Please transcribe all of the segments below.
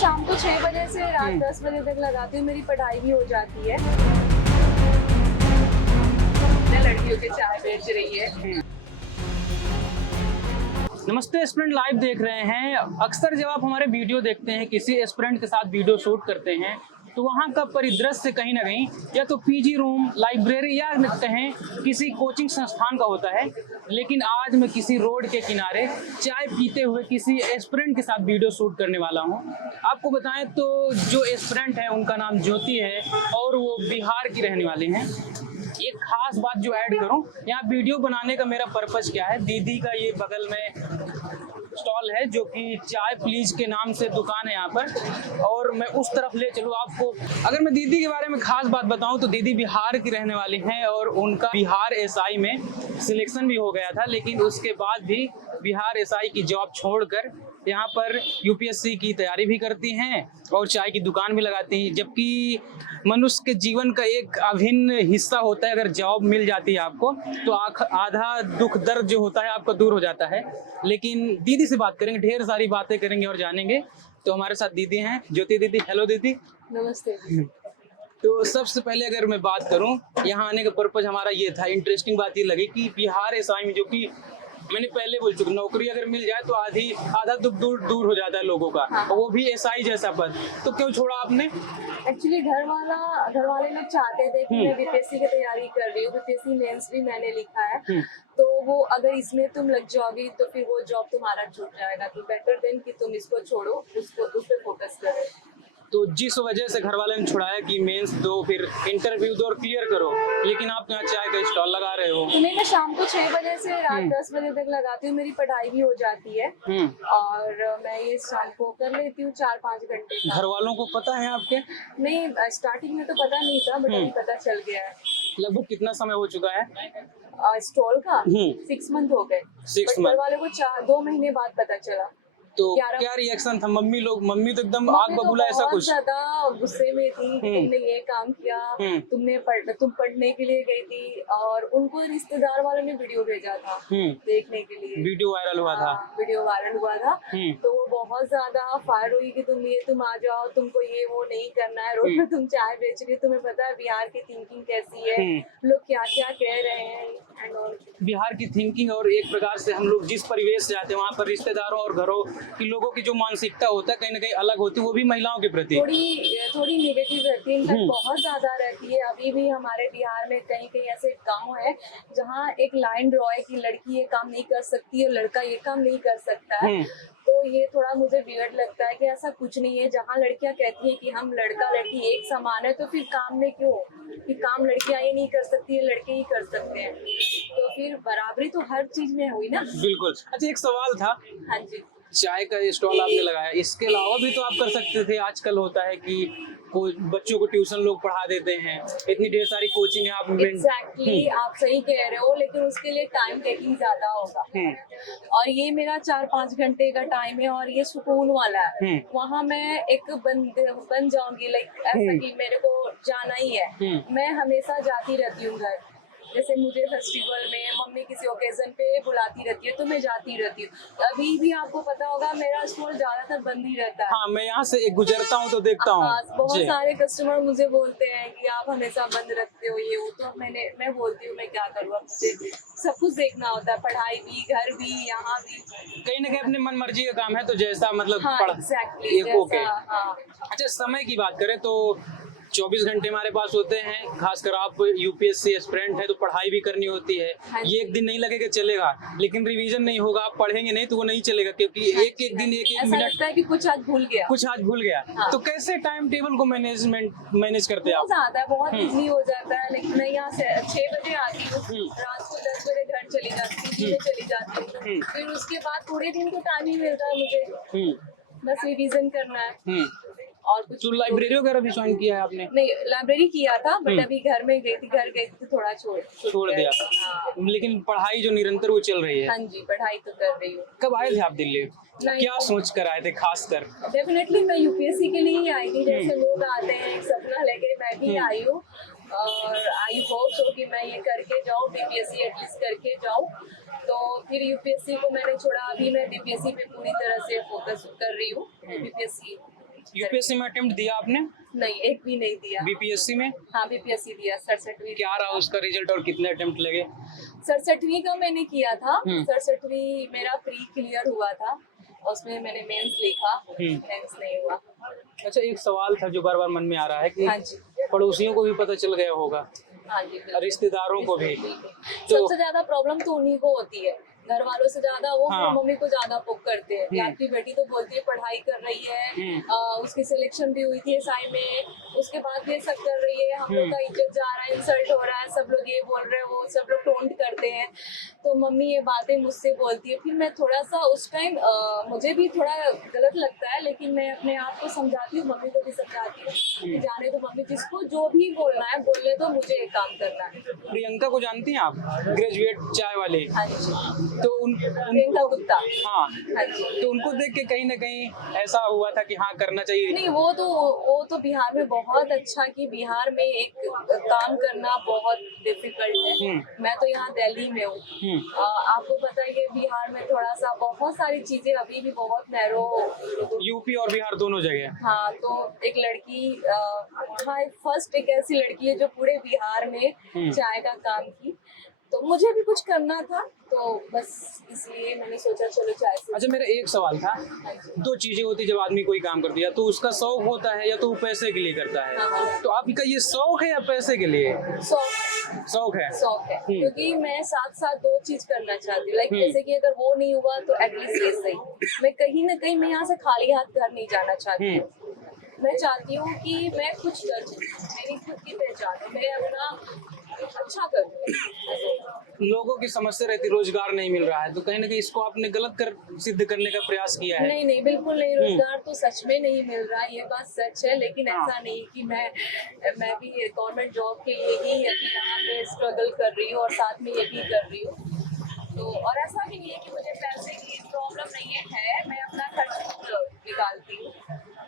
शाम को 6 बजे से रात 10 बजे तक लगाती हूँ, मेरी पढ़ाई भी हो जाती है। लड़कियों के चाय बेच रही है। नमस्ते एस्पिरेंट लाइव देख रहे हैं। अक्सर जब आप हमारे वीडियो देखते हैं, किसी एस्पिरेंट के साथ वीडियो शूट करते हैं, तो वहाँ का परिदृश्य कहीं ना कहीं या तो पीजी रूम, लाइब्रेरी या कहें किसी कोचिंग संस्थान का होता है। लेकिन आज मैं किसी रोड के किनारे चाय पीते हुए किसी एस्पिरेंट के साथ वीडियो शूट करने वाला हूँ। आपको बताएं तो जो एस्पिरेंट है उनका नाम ज्योति है और वो बिहार की रहने वाली हैं। एक खास बात जो ऐड करूं, यहाँ वीडियो बनाने का मेरा पर्पस क्या है, दीदी का ये बगल में स्टॉल है जो कि चाय प्लीज के नाम से दुकान है यहाँ पर, और मैं उस तरफ ले चलूँ आपको। अगर मैं दीदी के बारे में खास बात बताऊं तो दीदी बिहार की रहने वाली हैं और उनका बिहार एसआई में सिलेक्शन भी हो गया था, लेकिन उसके बाद भी बिहार एसआई की जॉब छोड़कर यहाँ पर यूपीएससी की तैयारी भी करती हैं और चाय की दुकान भी लगाती हैं। जबकि मनुष्य के जीवन का एक अभिन्न हिस्सा होता है, अगर जॉब मिल जाती है आपको तो आधा दुख दर्द जो होता है आपका दूर हो जाता है। लेकिन दीदी से बात करेंगे, ढेर सारी बातें करेंगे और जानेंगे। तो हमारे साथ दीदी हैं, ज्योति दीदी। हेलो दीदी। नमस्ते। तो सबसे पहले अगर मैं बात करूं, यहाँ आने का पर्पज हमारा ये था, इंटरेस्टिंग बात ये लगी कि बिहार एसआई में, जो कि मैंने पहले बोल चुका, नौकरी अगर मिल जाए तो आधा दुख दूर हो जाता है लोगों का। हाँ। और वो भी एसआई जैसा पद, तो क्यों छोड़ा आपने? एक्चुअली घर वाले लोग चाहते थे कि मैं बीपीएससी की तैयारी कर रही हूँ, बीपीएससी मेंस भी मैंने लिखा है। तो वो अगर इसमें तुम लग जाओगी तो फिर वो जॉब तुम्हारा छूट जाएगा, तो बेटर देन कि तुम इसको छोड़ो, उस पर फोकस करो। तो जिस वजह से घर वाले ने छुड़ाया कि मेंस दो, फिर इंटरव्यू दो और क्लियर करो, लेकिन आप यहाँ चाय का स्टॉल लगा रहे हो। नहीं, मैं शाम को 6 बजे से रात 10 बजे तक लगाती हूँ, मेरी पढ़ाई भी हो जाती है और मैं ये शाम को कर लेती हूँ 4-5 घंटे का। घर वालों को पता है आपके? नहीं, स्टार्टिंग में तो पता नहीं था, बट अभी पता चल गया है। लगभग कितना समय हो चुका है स्टॉल का? 6 मंथ हो गए। 6 मंथ। घर वाले को 2 महीने बाद पता चला। तो क्या रिएक्शन था? मम्मी तो एकदम आग बबूला ऐसा कुछ? ज्यादा गुस्से में थी कि तुमने ये काम किया, तुम पढ़ने के लिए गई थी, और उनको रिश्तेदार वालों ने वीडियो भेजा था देखने के लिए। वीडियो वायरल हुआ था। वीडियो वायरल हुआ था। तो वो बहुत ज्यादा फायर हुई कि तुम आ जाओ, तुमको ये वो नहीं करना है, रोड में तुम चाय बेच रही हो, तुम्हें पता है बिहार की थिंकिंग कैसी है, लोग क्या क्या कह रहे हैं एंड ऑल। बिहार की थिंकिंग और एक प्रकार से हम लोग जिस परिवेश से जाते हैं वहाँ पर रिश्तेदारों और घरों की लोगों की जो मानसिकता होता है कहीं ना कहीं अलग होती है, वो भी महिलाओं के प्रति थोड़ी नेगेटिव रहती है, इनफैक्ट बहुत ज्यादा रहती है। अभी भी हमारे बिहार में कहीं कहीं ऐसे गांव है जहाँ एक लाइन ड्रॉ है कि लड़की ये काम नहीं कर सकती है, लड़का ये काम नहीं कर सकता है। तो ये थोड़ा मुझे वियर्ड लगता है कि ऐसा कुछ नहीं है। जहाँ लड़कियां कहती है कि हम लड़का लड़की एक समान है, तो फिर काम में क्यों कि काम लड़कियां ये नहीं कर सकती है, लड़के ही कर सकते हैं, तो फिर बराबरी तो हर चीज में हुई ना। बिल्कुल। अच्छा, एक सवाल था। हाँ जी। चाय का स्टॉल आपने लगाया, इसके अलावा भी तो आप कर सकते थे। आजकल होता है कि कोई बच्चों को ट्यूशन लोग पढ़ा देते हैं, इतनी ढेर सारी कोचिंग है। आप एग्जैक्टली आप सही कह रहे हो, लेकिन उसके लिए टाइम टेकिंग ज्यादा होगा। और ये मेरा 4-5 घंटे का टाइम है और ये सुकून वाला है। वहाँ मैं एक बन जाऊंगी, लाइक ऐसा कि मेरे को जाना ही है। मैं हमेशा जाती रहती हूँ घर, जैसे मुझे फेस्टिवल में मम्मी किसी ओकेजन पे बुलाती रहती है तो मैं जाती रहती हूँ। अभी भी आपको पता होगा मेरा स्टोर ज्यादातर बंद ही रहता है। हाँ, मैं यहाँ से गुजरता हूँ तो देखता हूँ। बहुत सारे कस्टमर मुझे बोलते हैं कि आप हमेशा बंद रखते हो ये वो, तो मैं बोलती हूँ मैं क्या करूँ, अब मुझे सब कुछ देखना होता है, पढ़ाई भी, घर भी, यहाँ भी। कहीं ना कहीं अपने मन मर्जी का काम है, तो जैसा मतलब एग्जैक्टली। अच्छा, समय की बात करें तो 24 घंटे हमारे पास होते हैं। खासकर आप यूपीएससी एस्पिरेंट है तो पढ़ाई भी करनी होती है। ये एक दिन नहीं लगेगा चलेगा, लेकिन रिवीजन नहीं होगा, आप पढ़ेंगे नहीं तो वो नहीं चलेगा, क्योंकि एक एक दिन एक मिनट लगता है कि कुछ आज भूल गया। तो कैसे टाइम टेबल को मैनेज करते हैं आप? बहुत इजी हो जाता है। लेकिन मैं यहाँ से 6 बजे आती हूँ, रात को 10 बजे घर चली जाती हूँ, चली जाती हूँ। फिर उसके बाद पूरे दिन को टाइम ही मिलता है मुझे, बस रिवीजन करना है और कुछ। तो लाइब्रेरी वगैरह भी ज्वाइन किया है आपने? नहीं, लाइब्रेरी किया था, बट अभी घर गई थी तो थोड़ा छोड़ दिया। लेकिन पढ़ाई जो निरंतर वो चल रही है? हाँ जी, पढ़ाई तो कर रही हूँ। कब आए थे आप दिल्ली? क्या सोच कर आए थे खास कर? डेफिनेटली मैं यूपीएससी के लिए ही आई थी। जैसे लोग आते हैं एक सपना लेके, मैं भी आई हूँ और आई होप सो कि मैं ये करके जाऊँ, बीपीएससी एटलीस्ट करके जाऊँ। तो फिर यूपीएससी को मैंने छोड़ा, अभी मैं बीपीएससी पे पूरी तरह से फोकस कर रही हूँ। बीपीएससी यूपीएससी में अटेम्प्ट दिया आपने? नहीं, एक भी नहीं दिया। बीपीएससी में? हाँ, बीपीएससी दिया, 67वीं। क्या रहा उसका रिजल्ट और कितने अटेम्प्ट लगे? 67वीं का मैंने किया था। हम्म। 67वीं मेरा प्री क्लियर हुआ था, उसमें मैंने मेंस लिखा, मेंस नहीं हुआ। अच्छा, एक सवाल था जो बार बार मन में आ रहा है कि हाँ जी। पड़ोसियों को भी पता चल गया होगा, हाँ जी, बिल्कुल। रिश्तेदारों को भी, तो सबसे ज्यादा प्रॉब्लम तो उन्हीं को होती है, घर वालों से ज्यादा वो हाँ। फिर मम्मी को ज्यादा पुक करते हैं कि आपकी बेटी तो बोलती है पढ़ाई कर रही है, उसकी सिलेक्शन भी हुई थी एसआई में, उसके बाद ये सब कर रही है, हम लोग का इज्जत जा रहा है, इंसल्ट हो रहा है, सब लोग ये बोल रहे हैं, वो सब लोग टोंट करते हैं, तो मम्मी ये बातें मुझसे बोलती है। फिर मैं थोड़ा सा उस टाइम मुझे भी थोड़ा गलत लगता है, लेकिन मैं अपने आप को समझाती हूँ, मम्मी को भी समझाती हूँ कि जाने दो मम्मी, जिसको जो भी बोलना है बोलने दो, मुझे एक काम करना है। प्रियंका को जानती हैं आप, ग्रेजुएट चाय वाले? हाँ जी, तो प्रियंका गुप्ता। हाँ, हाँ जी। तो उनको देख के कहीं ना कहीं ऐसा हुआ था कि हाँ करना चाहिए? नहीं, वो तो बिहार में बहुत अच्छा, कि बिहार में एक काम करना बहुत डिफिकल्ट है। मैं तो यहाँ दिल्ली में हूँ, आपको पता है कि बिहार में थोड़ा सा बहुत सारी चीजें अभी भी बहुत नैरो। यूपी और बिहार दोनों जगह। हाँ, तो एक लड़की हाँ, फर्स्ट एक ऐसी लड़की है जो पूरे बिहार में चाय का काम की, तो मुझे भी कुछ करना था, तो बस इसलिए मैंने सोचा चलो चाय से। अच्छा, मेरा एक सवाल था, दो चीजें होती है जब आदमी कोई काम करती है, तो उसका शौक होता है या तो वो पैसे के लिए करता है। हाँ। तो आपका ये शौक है या पैसे के लिए? शौक है। क्योंकि मैं साथ साथ दो चीज करना चाहती हूँ, लाइक जैसे कि अगर वो नहीं हुआ तो एटलीस्ट ये सही, मैं कहीं ना कहीं मैं यहाँ से खाली हाथ घर नहीं जाना चाहती हूँ। मैं चाहती हूँ कि मैं कुछ करूँ, मेरी खुद की पहचान हो, मैं अपना अच्छा करूँ। लोगों की समस्या रहती रोजगार नहीं मिल रहा है, तो कहीं ना कहीं इसको आपने गलत कर सिद्ध करने का प्रयास किया है? नहीं, बिल्कुल नहीं, रोजगार तो सच में नहीं मिल रहा है, ये बात सच है, लेकिन ऐसा नहीं कि मैं भी गवर्नमेंट जॉब के लिए ही अभी यहाँ पे स्ट्रगल कर रही हूँ और साथ में यही कर रही हूँ। तो और ऐसा भी नहीं है कि मुझे पैसे की प्रॉब्लम नहीं है, मैं अपना खर्च निकालती हूँ,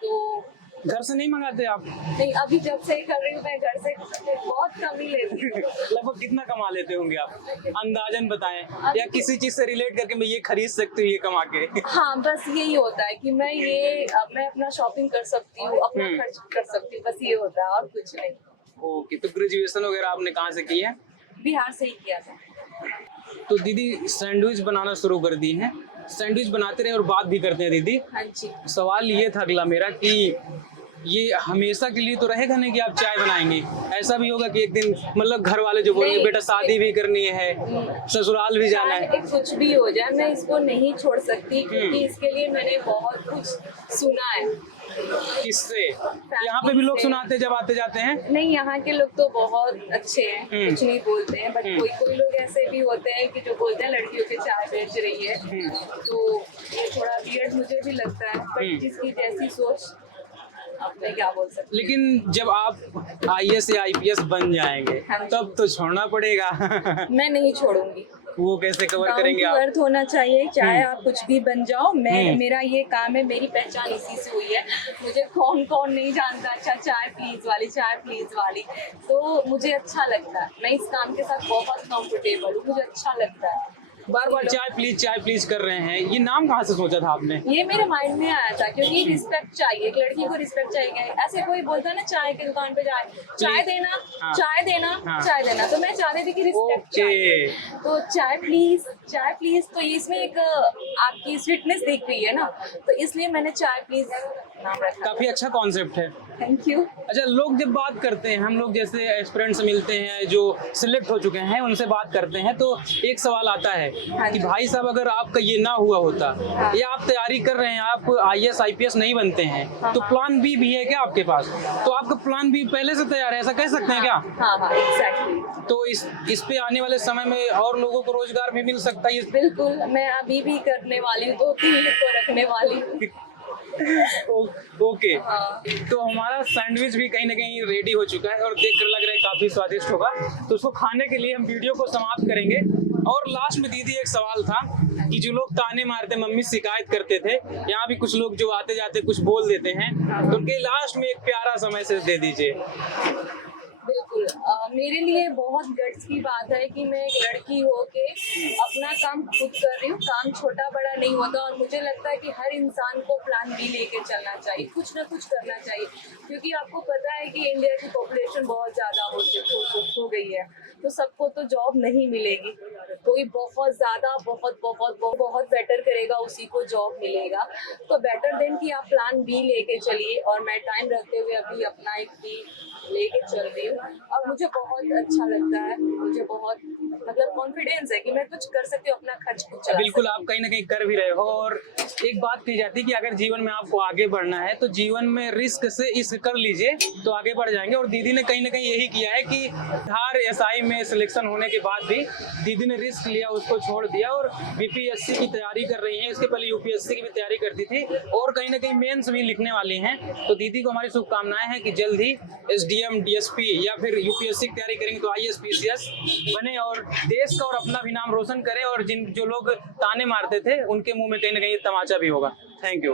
तो घर से नहीं मंगाते आप? नहीं, अभी जब से कर रही हूँ मैं घर से बहुत कम ही लेती हूँ। लगभग कितना कमा लेते होंगे आप, अंदाजन बताएं, या किसी चीज से रिलेट करके मैं ये खरीद सकती हूँ ये कमा के? हाँ, बस यही होता है कि मैं अपना शॉपिंग कर सकती हूँ, अपना खर्च कर सकती हूँ, बस ये होता है और कुछ नहीं। ओके, तो ग्रेजुएशन वगैरह आपने कहाँ से की है? बिहार से ही किया था। तो दीदी सैंडविच बनाना शुरू कर दी है, सैंडविच बनाते रहे और बात भी करते हैं दीदी। हाँ जी। सवाल ये था अगला मेरा कि ये हमेशा के लिए तो रहेगा नहीं कि आप चाय बनाएंगी, ऐसा भी होगा कि एक दिन मतलब घर वाले जो बोलेंगे बेटा शादी भी करनी है, ससुराल भी जाना है? कुछ भी हो जाए मैं इसको नहीं छोड़ सकती, क्योंकि इसके लिए मैंने बहुत कुछ सुना है। किससे? यहाँ पे भी लोग सुनाते जब आते जाते हैं? नहीं, यहाँ के लोग तो बहुत अच्छे हैं, कुछ नहीं बोलते हैं, बट कोई लोग ऐसे भी होते हैं कि जो बोलते हैं लड़कियों के चाय बेच रही है, तो ये थोड़ा वियर्ड मुझे भी लगता है, बट जिसकी जैसी सोच, मैं क्या बोल सकती। लेकिन जब आप आईएएस या आईपीएस बन जाएंगे तब तो छोड़ना पड़ेगा। मैं नहीं छोड़ूंगी। वो कैसे कवर करेंगे आप? अर्थ होना चाहिए, चाहे आप कुछ भी बन जाओ, मेरा ये काम है, मेरी पहचान इसी से हुई है। मुझे कौन नहीं जानता, अच्छा चाय प्लीज वाली, तो मुझे अच्छा लगता है, मैं इस काम के साथ बहुत कंफर्टेबल हूँ, मुझे अच्छा लगता है। बार बार चाय प्लीज कर रहे हैं, ये नाम कहाँ से सोचा था आपने? ये मेरे माइंड में आया था, क्योंकि रिस्पेक्ट चाहिए, एक लड़की को रिस्पेक्ट चाहिए। ऐसे कोई बोलता है ना चाय की दुकान पे जाए, चाय देना, चाय देना, तो मैं चाहती थी कि रिस्पेक्ट चाहिए, तो चाय प्लीज, तो इसमें एक आपकी स्वीटनेस दिख रही है ना, तो इसलिए मैंने चाय प्लीज नाम रखा। काफी अच्छा कॉन्सेप्ट है। Thank you. अच्छा, लोग जब बात करते हैं, हम लोग जैसे एस्पिरेंट से मिलते हैं जो सिलेक्ट हो चुके हैं, उनसे बात करते हैं, तो एक सवाल आता है कि भाई साहब अगर आपका ये ना हुआ होता, या आप तैयारी कर रहे हैं, आप आईएएस आईपीएस नहीं बनते हैं, तो प्लान बी भी है क्या आपके पास? तो आपका प्लान बी पहले से तैयार है, ऐसा कह सकते हैं क्या? हाँ, एग्जैक्टली। तो इस पे आने वाले समय में और लोगों को रोजगार भी मिल सकता है? बिल्कुल, मैं अभी भी करने वाली हूँ, 2-3 को रखने वाली हूँ। ओके, तो हमारा सैंडविच भी कहीं ना कहीं रेडी हो चुका है और देखकर लग रहा है काफी स्वादिष्ट होगा, तो उसको खाने के लिए हम वीडियो को समाप्त करेंगे। और लास्ट में दीदी एक सवाल था कि जो लोग ताने मारते, मम्मी शिकायत करते थे, यहाँ भी कुछ लोग जो आते जाते कुछ बोल देते हैं, तो उनके लास्ट में एक प्यारा सा मैसेज दे दीजिए। बिल्कुल, मेरे लिए बहुत गट्स की बात है कि मैं एक लड़की हो के अपना काम खुद कर रही हूँ, काम छोटा बड़ा पूरा नहीं होता, और मुझे लगता है कि हर इंसान को प्लान बी लेके चलना चाहिए, कुछ ना कुछ करना चाहिए, क्योंकि आपको पता है कि इंडिया की पॉपुलेशन बहुत ज़्यादा हो गई है, तो सबको तो जॉब नहीं मिलेगी। कोई बहुत ज़्यादा बहुत बेटर करेगा, उसी को जॉब मिलेगा। तो बेटर देन कि आप प्लान बी लेके चलिए, और मैं टाइम रखते हुए अभी अपना एक बी लेके चल रही हूँ, और मुझे बहुत अच्छा लगता है, मुझे बहुत मतलब कॉन्फिडेंस है कि मैं कुछ कर सकती हूँ, अपना खर्च खुद चला बिल्कुल, सकती आप कहीं ना कहीं कर भी रहे हो। और एक बात कही जाती है कि अगर जीवन में आपको आगे बढ़ना है तो जीवन में रिस्क से इश्क कर लीजिए तो आगे बढ़ जाएंगे। और दीदी ने कहीं ना कहीं यही किया है कि बिहार एसआई में सिलेक्शन होने के बाद भी दीदी ने रिस्क लिया, उसको छोड़ दिया और बीपीएससी की तैयारी कर रही हैं। इसके पहले यूपीएससी की भी तैयारी करती थी और कहीं ना कहीं मेंस भी लिखने वाली हैं। तो दीदी को हमारी शुभकामनाएं हैं कि जल्द ही एसडीएम, डीएसपी या फिर यूपीएससी की तैयारी करेंगे तो आईएएस, पीसीएस बने और देश का और अपना भी नाम रोशन करें, और जो लोग ताने मारते थे उनके मुंह में कहीं ना कहीं तमाचा भी होगा। Thank you.